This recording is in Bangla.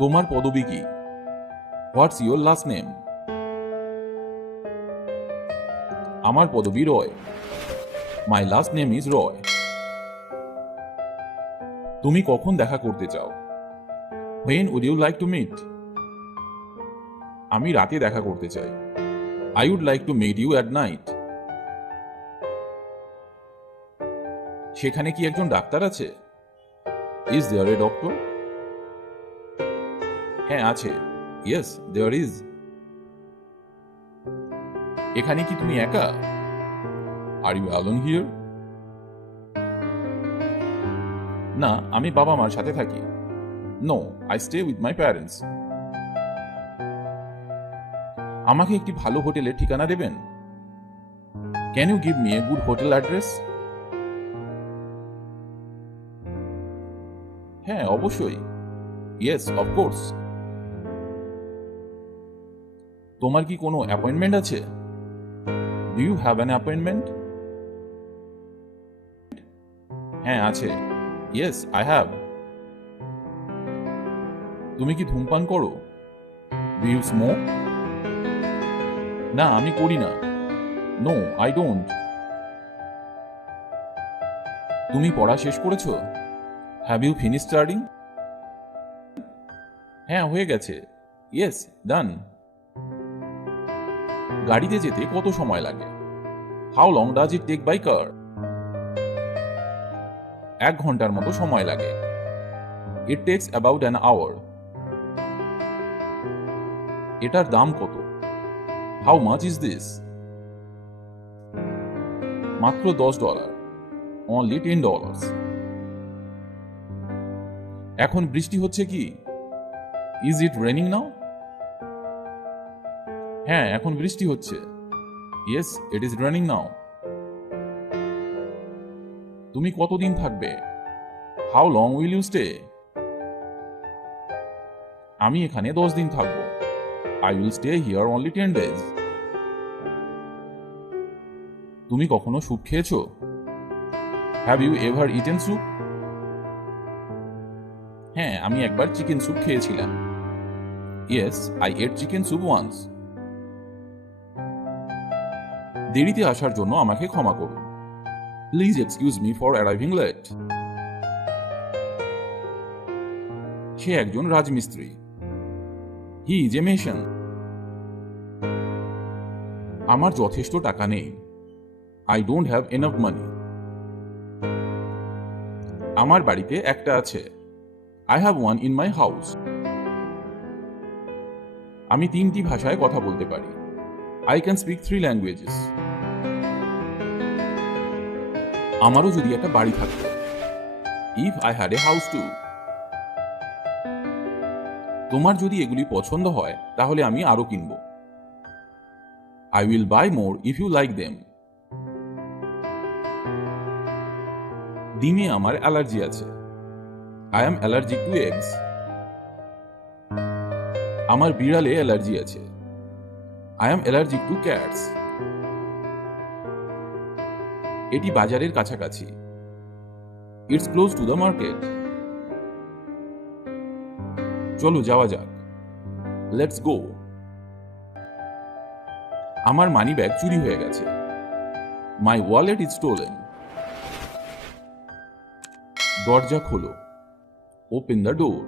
তোমার পদবি কি? What's your last name? আমার পদবি Roy. My last name is Roy. তুমি কখন দেখা করতে চাও? When would you like to meet? আমি রাতে দেখা করতে চাই। I would like to meet you at night. সেখানে কি একজন ডাক্তার আছে? Is there a doctor? হ্যাঁ আছে। Yes there is. এখানে কি তুমি একা? Are you alone here? না, আমি বাবা মার সাথে থাকি। No, I stay with my parents. আমাকে একটি ভালো হোটেলের ঠিকানা দেবেন? Can you give me a good hotel address? হ্যাঁ অবশ্যই। Yes of course. তোমার কি কোনো অ্যাপয়েন্টমেন্ট আছে? Do you have an appointment? হ্যাঁ আছে। Yes I have. তুমি কি ধূমপান করো? Do you smoke? না আমি করি না। No I don't. তুমি পড়া শেষ করেছো? Have you finish studying? হ্যাঁ হয়ে গেছে। Yes done. গাড়িতে যেতে কত সময় লাগে? How long does it take by car? 1 ঘন্টার মতো সময় লাগে। It takes about an hour. এটার দাম কত? How much is this? মাত্র $10। অনলি $10। এখন বৃষ্টি হচ্ছে কি? Is it raining now? হ্যাঁ এখন বৃষ্টি হচ্ছে। Yes it is raining now. তুমি কতদিন থাকবে? How long will you stay? আমি এখানে 10 দিন থাকবো। I will stay here only 10 days. তুমি কখনো স্যুপ খেয়েছো? Have you ever eaten soup? হ্যাঁ আমি একবার চিকেন স্যুপ খেয়েছিলাম। Yes I ate chicken soup once. দেরিতে আসার জন্য আমাকে ক্ষমা করুন। Please excuse me for arriving late. সে একজন রাজমিস্ত্রি। He is a mason. আমার যথেষ্ট টাকা নেই। I don't have enough money. আমার বাড়িতে একটা আছে। I have one in my house. আমি 3টি ভাষায় কথা বলতে পারি। I can speak 3 languages. আমারও যদি একটা বাড়ি থাকতো। If I had a house too. তোমার যদি এগুলি পছন্দ হয় তাহলে আমি আরো কিনব। I will buy more if you like them. ডিমে আমার অ্যালার্জি আছে। I am allergic to eggs. আমার বিড়ালে অ্যালার্জি আছে। I am allergic to cats. এটি বাজারের কাছাকাছি। It's close to the market. চলো যাওয়া যাক। Let's go. আমার মানি ব্যাগ চুরি হয়ে গেছে। My wallet is stolen. দরজা খোলো। Open the door.